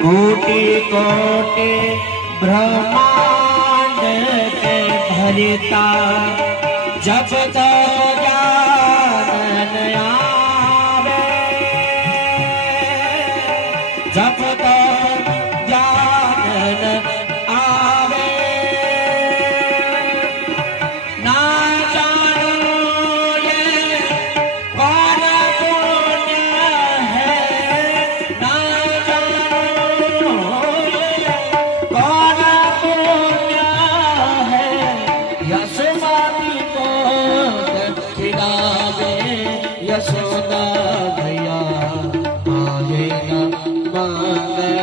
कोटि कोटि ब्रह्मांड के भरता जब तक ज्ञान न आवे, जब तक ज्ञान न आवे, ना जानो ये कौन पुण्य है, ना जानो ये कौन पुण्य है, यशोमती को खिलावे यशोदा भैया आए न मांगे